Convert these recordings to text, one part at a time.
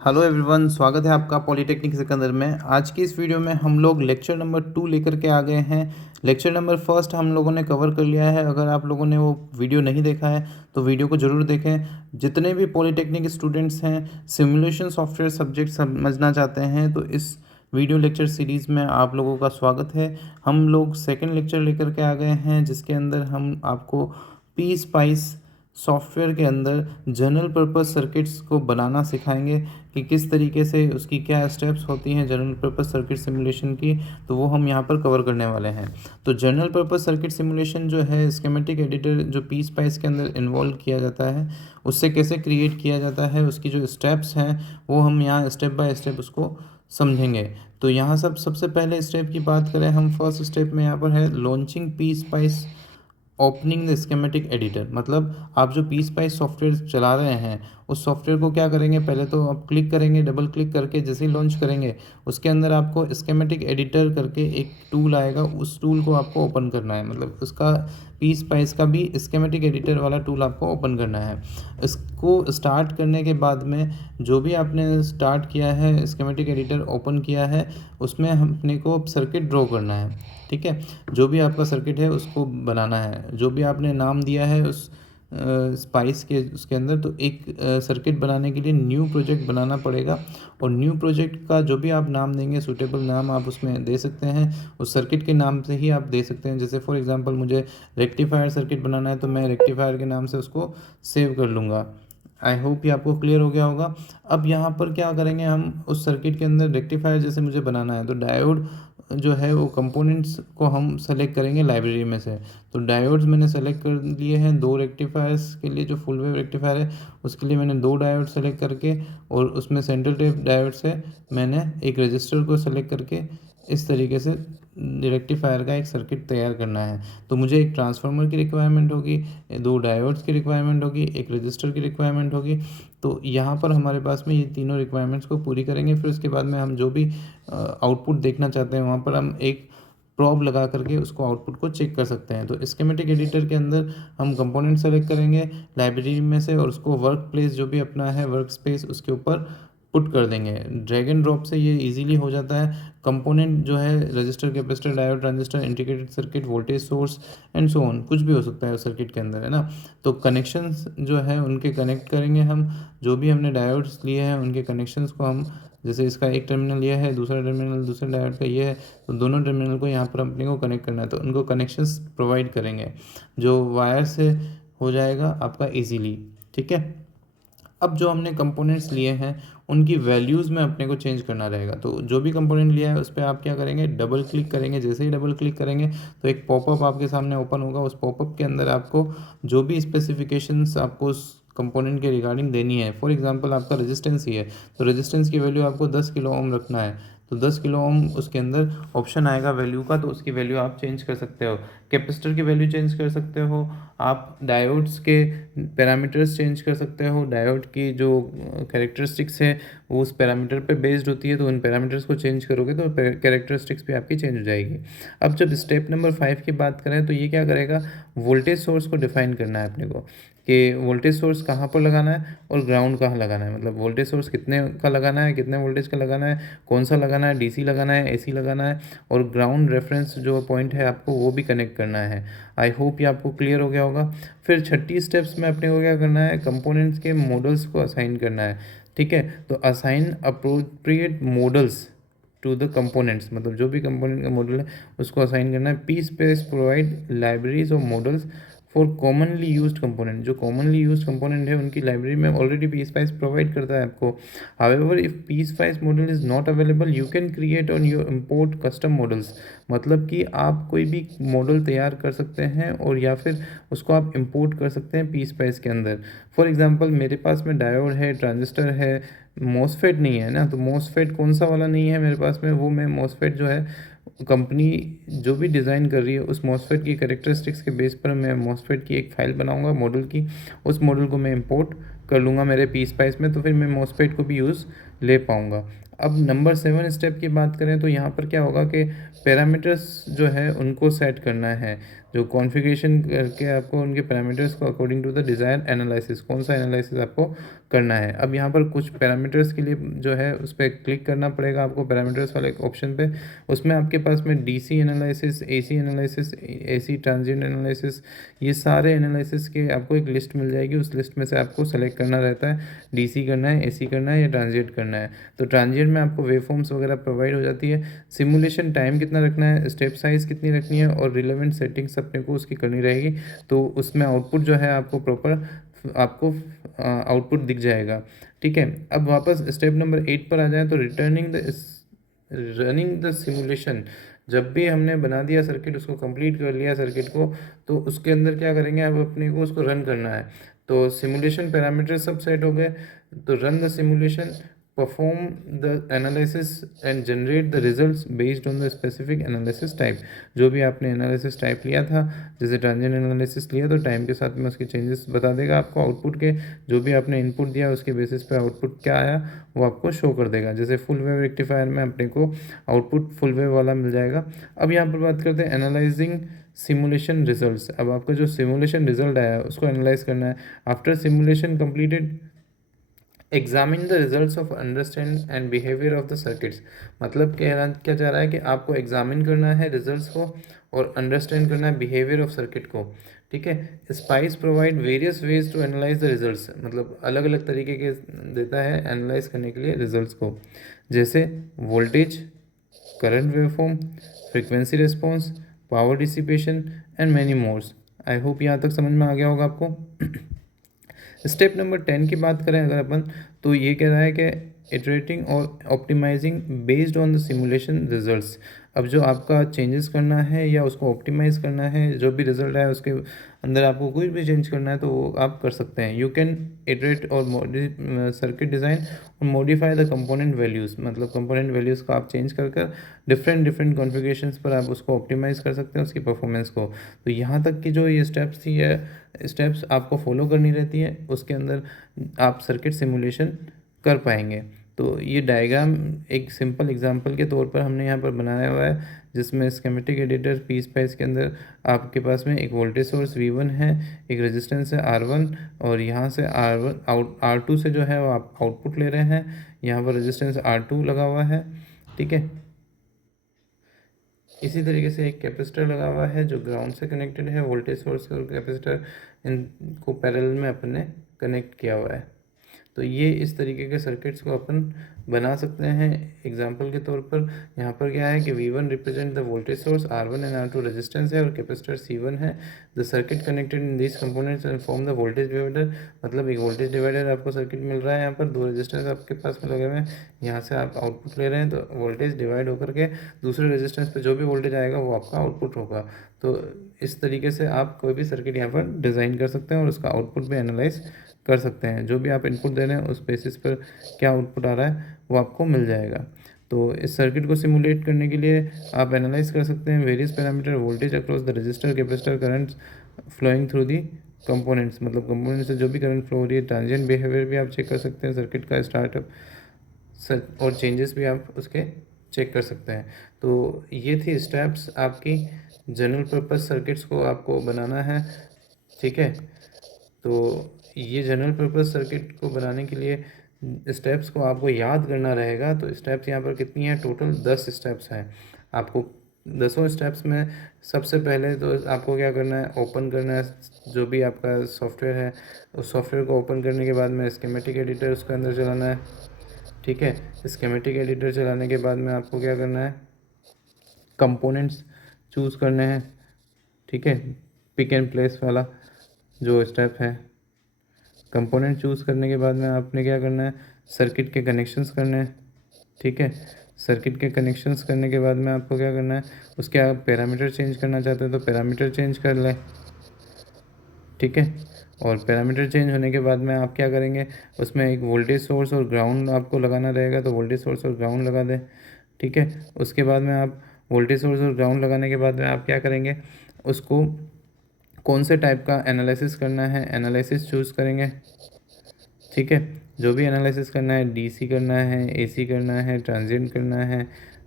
Hello everyone, स्वागत है आपका पॉलीटेक्निक सिकंदर में। आज की इस वीडियो में हम लोग लेक्चर नंबर 2 लेकर के आ गए हैं। लेक्चर नंबर फर्स्ट हम लोगों ने कवर कर लिया है। अगर आप लोगों ने वो वीडियो नहीं देखा है तो वीडियो को ज़रूर देखें। जितने भी पॉलीटेक्निक स्टूडेंट्स हैं, सिमुलेशन सॉफ्टवेयर सब्जेक्ट समझना चाहते हैं, तो इस वीडियो लेक्चर सीरीज़ में आप लोगों का स्वागत है। हम लोग सेकेंड लेक्चर लेकर के आ गए हैं, जिसके अंदर हम आपको पी स्पाइस सॉफ्टवेयर के अंदर जनरल पर्पस सर्किट्स को बनाना सिखाएंगे कि किस तरीके से उसकी क्या स्टेप्स होती हैं जनरल पर्पस सर्किट सिमुलेशन की। तो वो हम यहाँ पर कवर करने वाले हैं। तो जनरल पर्पस सर्किट सिमुलेशन जो है, स्कीमेटिक एडिटर जो पी स्पाइस के अंदर इन्वॉल्व किया जाता है, उससे कैसे क्रिएट किया जाता है, उसकी जो स्टेप्स हैं वो हम यहाँ स्टेप बाय स्टेप उसको समझेंगे। तो यहाँ सबसे पहले स्टेप की बात करें हम, फर्स्ट स्टेप में यहाँ पर है launching P spice opening the schematic editor. मतलब आप जो पी स्पाइस सॉफ्टवेयर चला रहे हैं, उस सॉफ्टवेयर को क्या करेंगे, पहले तो आप क्लिक करेंगे, डबल क्लिक करके जैसे ही लॉन्च करेंगे उसके अंदर आपको स्कीमेटिक एडिटर करके एक टूल आएगा, उस टूल को आपको ओपन करना है। मतलब उसका पी स्पाइस का भी स्कीमेटिक एडिटर वाला टूल आपको ओपन करना है। इसको स्टार्ट करने के बाद में जो भी आपने स्टार्ट किया है, स्कीमेटिक एडिटर ओपन किया है, उसमें अपने को सर्किट ड्रॉ करना है। ठीक है, जो भी आपका सर्किट है उसको बनाना है। जो भी आपने नाम दिया है उस स्पाइस के उसके अंदर, तो एक सर्किट बनाने के लिए न्यू प्रोजेक्ट बनाना पड़ेगा। और न्यू प्रोजेक्ट का जो भी आप नाम देंगे, सूटेबल नाम आप उसमें दे सकते हैं। उस सर्किट के नाम से ही आप दे सकते हैं। जैसे फॉर एग्जांपल मुझे रेक्टिफायर सर्किट बनाना है, तो मैं रेक्टिफायर के नाम से उसको सेव कर लूँगा। आई होप ये आपको क्लियर हो गया होगा। अब यहाँ पर क्या करेंगे, हम उस सर्किट के अंदर रेक्टिफायर जैसे मुझे बनाना है, तो डायोड जो है वो कंपोनेंट्स को हम सेलेक्ट करेंगे लाइब्रेरी में से। तो डायोड्स मैंने सेलेक्ट कर लिए हैं। दो रेक्टिफायर्स के लिए जो फुल वेव रेक्टिफायर है, उसके लिए मैंने दो डायोड सेलेक्ट करके, और उसमें सेंट्रल टेप डायोड से मैंने एक रजिस्टर को सेलेक्ट करके इस तरीके से रेक्टिफायर का एक सर्किट तैयार करना है। तो मुझे एक ट्रांसफार्मर की रिक्वायरमेंट होगी, दो डायोड्स की रिक्वायरमेंट होगी, एक रजिस्टर की रिक्वायरमेंट होगी। तो यहाँ पर हमारे पास में ये तीनों रिक्वायरमेंट्स को पूरी करेंगे। फिर उसके बाद में हम जो भी आउटपुट देखना चाहते हैं, वहाँ पर हम एक प्रॉब लगा करके उसको आउटपुट को चेक कर सकते हैं। तो स्कीमेटिक एडिटर के अंदर हम कंपोनेंट सेलेक्ट करेंगे लाइब्रेरी में से, और उसको वर्क प्लेस जो भी अपना है वर्क स्पेस, उसके ऊपर पुट कर देंगे। ड्रैग एंड ड्रॉप से ये इजीली हो जाता है। कंपोनेंट जो है register, capacitor, diode, transistor, integrated circuit, voltage source and so on, कुछ भी हो सकता है उस सर्किट के अंदर, है ना। तो कनेक्शंस जो है उनके कनेक्ट करेंगे हम। जो भी हमने डायोड्स लिए हैं उनके कनेक्शंस को हम, जैसे इसका एक टर्मिनल ये है, दूसरा टर्मिनल दूसरे डायोड का ये है, तो दोनों टर्मिनल को यहाँ पर अपने को कनेक्ट करना है। तो उनको कनेक्शंस प्रोवाइड करेंगे जो वायर से हो जाएगा आपका इजीली। ठीक है, अब जो हमने कंपोनेंट्स लिए हैं उनकी वैल्यूज़ में अपने को चेंज करना रहेगा। तो जो भी कंपोनेंट लिया है उस पर आप क्या करेंगे, डबल क्लिक करेंगे। जैसे ही डबल क्लिक करेंगे तो एक पॉपअप आपके सामने ओपन होगा। उस पॉपअप के अंदर आपको जो भी स्पेसिफिकेशंस आपको उस कंपोनेंट के रिगार्डिंग देनी है, फॉर एग्जांपल आपका रेजिस्टेंस ही है, तो रेजिस्टेंस की वैल्यू आपको 10 किलो ओम रखना है। तो 10 किलो ओम उसके अंदर ऑप्शन आएगा वैल्यू का, तो उसकी वैल्यू आप चेंज कर सकते हो। कैपेसिटर की वैल्यू चेंज कर सकते हो आप। डायोड्स के पैरामीटर्स चेंज कर सकते हो। डायोड की जो कैरेक्टरिस्टिक्स है वो उस पैरामीटर पे बेस्ड होती है, तो उन पैरामीटर्स को चेंज करोगे तो कैरेक्टरिस्टिक्स भी आपकी चेंज हो जाएगी। अब जब स्टेप नंबर 5 की बात करें, तो ये क्या करेगा, वोल्टेज सोर्स को डिफाइन करना है अपने को, कि वोल्टेज सोर्स कहाँ पर लगाना है और ग्राउंड कहाँ लगाना है। मतलब वोल्टेज सोर्स कितने का लगाना है, कितने वोल्टेज का लगाना है, कौन सा लगाना है, डीसी लगाना है, एसी लगाना है, और ग्राउंड रेफरेंस जो पॉइंट है आपको वो भी कनेक्ट करना है। आई होप ये आपको क्लियर हो गया होगा। फिर छठी स्टेप्स में अपने को क्या करना है, कंपोनेंट्स के मॉडल्स को असाइन करना है। ठीक है, तो assign appropriate models to the components, मतलब जो भी कंपोनेंट का मॉडल है उसको असाइन करना है। P space provide libraries of models for commonly used component. जो कॉमनली यूज्ड कंपोनेंट है उनकी लाइब्रेरी में ऑलरेडी पी स्पाइस प्रोवाइड करता है आपको। However if P spice model is not available, you can create on your import custom models. मतलब कि आप कोई भी मॉडल तैयार कर सकते हैं और या फिर उसको आप इंपोर्ट कर सकते हैं पी स्पाइस के अंदर। फॉर एग्जांपल मेरे पास में डायोड है, ट्रांजिस्टर है, मॉसफेट नहीं है ना। तो मॉसफेट कौन सा वाला नहीं है मेरे पास में, वो मैं मॉसफेट जो है कंपनी जो भी डिज़ाइन कर रही है उस मॉसफेट की कैरेक्टरिस्टिक्स के बेस पर मैं मॉसफेट की एक फ़ाइल बनाऊंगा मॉडल की। उस मॉडल को मैं इंपोर्ट कर लूँगा मेरे पी स्पाइस में, तो फिर मैं मॉसफेट को भी यूज़ ले पाऊँगा। अब नंबर 7 स्टेप की बात करें तो यहाँ पर क्या होगा कि पैरामीटर्स जो है उनको सेट करना है, जो कॉन्फ़िगरेशन करके आपको उनके पैरामीटर्स को according to the desire analysis, कौन सा एनालिसिस आपको करना है। अब यहाँ पर कुछ पैरामीटर्स के लिए जो है उस पर क्लिक करना पड़ेगा आपको, पैरामीटर्स वाले ऑप्शन पे। उसमें आपके पास में DC analysis, AC analysis, AC transient analysis, ये सारे एनालिसिस के आपको एक लिस्ट मिल जाएगी। उस लिस्ट में से आपको सेलेक्ट करना रहता है, डीसी करना है, एसी करना है या ट्रांजिएंट करना है। तो ट्रांजिएंट में आपको वेवफॉर्म्स वगैरह प्रोवाइड हो जाती है। सिमुलेशन टाइम कितना रखना है, स्टेप साइज़ कितनी रखनी है और रिलेवेंट सेटिंग्स अपने को उसकी करनी रहेगी। तो उसमें आउटपुट जो है आपको प्रॉपर आपको आउटपुट दिख जाएगा। ठीक है, अब वापस स्टेप नंबर 8 पर आ जाए तो रनिंग द सिमुलेशन। जब भी हमने बना दिया सर्किट, उसको कंप्लीट कर लिया सर्किट को, तो उसके अंदर क्या करेंगे, अब अपने को उसको रन करना है। तो सिमुलेशन पैरामीटर सब सेट हो गए, तो run the simulation, perform the analysis and generate the results based on the specific analysis type. जो भी आपने एनालिसिस टाइप लिया था, जैसे ट्रांजिएंट एनालिसिस लिया तो टाइम के साथ में उसके चेंजेस बता देगा आपको आउटपुट के। जो भी आपने इनपुट दिया उसके बेसिस पे आउटपुट क्या आया वो आपको शो कर देगा। जैसे फुल वेव रेक्टिफायर में अपने को आउटपुट फुल वेव वाला मिल जाएगा। अब यहाँ पर बात करते हैं एनालाइजिंग सिमुलेशन रिजल्ट्स। अब आपका जो सिमुलेशन रिजल्ट आया है उसको एनालाइज करना है। After simulation completed, examine the results of understand and behaviour of the circuits. मतलब क्या चाह रहा है कि आपको एग्जामिन करना है रिजल्ट्स को और अंडरस्टैंड करना है बिहेवियर ऑफ सर्किट को। ठीक है, SPICE provide various ways to analyse the results, मतलब अलग अलग तरीके के देता है एनालाइज करने के लिए रिजल्ट्स को, जैसे voltage, current waveform, frequency response, power dissipation and many mores. I hope यहाँ तक समझ में आ गया होगा आपको। स्टेप नंबर 10 की बात करें अगर अपन, तो ये कह रहा है कि इटरेटिंग और optimising based on the simulation results. अब जो आपका चेंजेस करना है या उसको ऑप्टिमाइज़ करना है, जो भी रिजल्ट है उसके अंदर आपको कुछ भी चेंज करना है तो वो आप कर सकते हैं। यू कैन इटरेट और सर्किट डिज़ाइन और मॉडिफाई द कंपोनेंट वैल्यूज़, मतलब कंपोनेंट वैल्यूज़ को आप चेंज कर कर डिफरेंट कॉन्फ़िगरेशंस पर आप उसको ऑप्टिमाइज़ कर सकते हैं उसकी परफॉर्मेंस को। तो यहाँ तक की जो ये स्टेप्स थी, ये स्टेप्स आपको फॉलो करनी रहती है, उसके अंदर आप सर्किट सिमुलेशन कर पाएंगे। तो ये डायग्राम एक सिंपल एग्जांपल के तौर पर हमने यहाँ पर बनाया हुआ है, जिसमें स्कीमेटिक एडिटर पी स्पाइस के अंदर आपके पास में एक वोल्टेज सोर्स V1 है, एक रेजिस्टेंस है R1, और यहाँ से R2 से जो है वो आप आउटपुट ले रहे हैं। यहाँ पर रेजिस्टेंस R2 लगा हुआ है। ठीक है, इसी तरीके से एक कैपेसिटर लगा हुआ है जो ग्राउंड से कनेक्टेड है। वोल्टेज सोर्स और कैपेसिटर इनको पैरेलल में अपन ने कनेक्ट किया हुआ है। तो ये इस तरीके के सर्किट्स को अपन बना सकते हैं एग्जांपल के तौर पर। यहाँ पर क्या है कि V1 represent the voltage source, R1 and R2 resistance है और कैपेसिटर C1 है। The circuit connected in this components and form the voltage divider. मतलब एक वोल्टेज डिवाइडर आपको सर्किट मिल रहा है, यहाँ पर दो रेजिस्टेंस आपके पास में लगे हुए हैं, यहाँ से आप आउटपुट ले रहे हैं, तो वोल्टेज डिवाइड होकर के दूसरे रेजिस्टेंस पर जो भी वोल्टेज आएगा वो आपका आउटपुट होगा। तो इस तरीके से आप कोई भी सर्किट यहाँ पर डिज़ाइन कर सकते हैं और उसका आउटपुट भी एनालाइज कर सकते हैं। जो भी आप इनपुट दे रहे हैं उस बेसिस पर क्या आउटपुट आ रहा है वो आपको मिल जाएगा। तो इस सर्किट को सिमुलेट करने के लिए आप एनालाइज कर सकते हैं various parameter, voltage across the resistor, capacitor, currents flowing through the components, मतलब कंपोनेंट से जो भी करंट फ्लो हो रही है। ट्रांजिएंट बिहेवियर भी आप चेक कर सकते हैं सर्किट का, स्टार्टअप और चेंजेस भी आप उसके चेक कर सकते हैं। तो ये थी स्टेप्स आपकी जनरल पर्पस सर्किट्स को आपको बनाना है। ठीक है, तो ये जनरल पर्पस सर्किट को बनाने के लिए स्टेप्स को आपको याद करना रहेगा। तो स्टेप्स यहाँ पर कितनी है, टोटल 10 स्टेप्स हैं। आपको 10 स्टेप्स में सबसे पहले तो आपको क्या करना है, ओपन करना है जो भी आपका सॉफ्टवेयर है, उस सॉफ्टवेयर को ओपन करने के बाद में स्कीमेटिक एडिटर उसके अंदर चलाना है। ठीक है, स्कीमेटिक एडिटर चलाने के बाद में आपको क्या करना है, कंपोनेंट्स चूज़ करने हैं। ठीक है, पिक एंड प्लेस वाला जो स्टेप है। कंपोनेंट चूज़ करने के बाद में आपने क्या करना है, सर्किट के कनेक्शंस करने हैं। ठीक है, सर्किट के कनेक्शंस करने के बाद में आपको क्या करना है, उसके आप पैरामीटर चेंज करना चाहते हैं तो पैरामीटर चेंज कर लें। ठीक है, और पैरामीटर चेंज होने के बाद में आप क्या करेंगे, उसमें एक वोल्टेज सोर्स और ग्राउंड आपको लगाना रहेगा, तो वोल्टेज सोर्स और ग्राउंड लगा दें। ठीक है, उसके बाद में आप वोल्टेज सोर्स और ग्राउंड लगाने के बाद में आप क्या करेंगे, उसको कौन से टाइप का एनालिसिस करना है, एनालिसिस चूज़ करेंगे। ठीक है, जो भी एनालिसिस करना है, डीसी करना है, एसी करना है, ट्रांजिएंट करना है,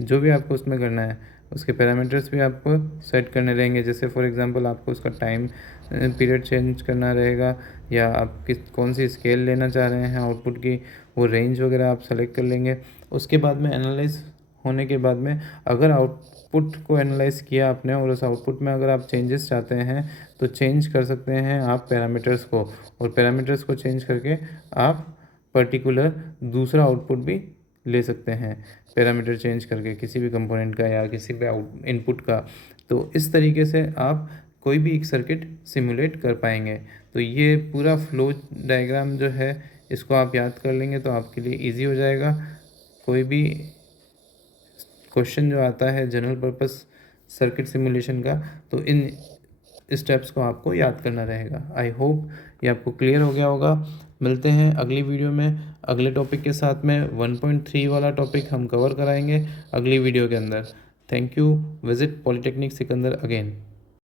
जो भी आपको उसमें करना है, उसके पैरामीटर्स भी आपको सेट करने रहेंगे। जैसे फॉर एग्जांपल आपको उसका टाइम पीरियड चेंज करना रहेगा, या आप कौन सी स्केल लेना चाह रहे हैं आउटपुट की, वो रेंज वगैरह आप सेलेक्ट कर लेंगे। उसके बाद में एनालाइज होने के बाद में अगर आउटपुट को एनालाइज किया आपने और उस आउटपुट में अगर आप चेंजेस चाहते हैं तो चेंज कर सकते हैं आप पैरामीटर्स को, और पैरामीटर्स को चेंज करके आप पर्टिकुलर दूसरा आउटपुट भी ले सकते हैं पैरामीटर चेंज करके, किसी भी कंपोनेंट का या किसी भी इनपुट का। तो इस तरीके से आप कोई भी एक सर्किट सिमुलेट कर पाएंगे। तो ये पूरा फ्लो डायग्राम जो है इसको आप याद कर लेंगे तो आपके लिए इजी हो जाएगा। कोई भी क्वेश्चन जो आता है जनरल पर्पस सर्किट सिमुलेशन का, तो इन स्टेप्स को आपको याद करना रहेगा। आई होप ये आपको क्लियर हो गया होगा। मिलते हैं अगली वीडियो में अगले टॉपिक के साथ में। 1.3 वाला टॉपिक हम कवर कराएंगे अगली वीडियो के अंदर। Thank you. Visit polytechnic Sikandar again.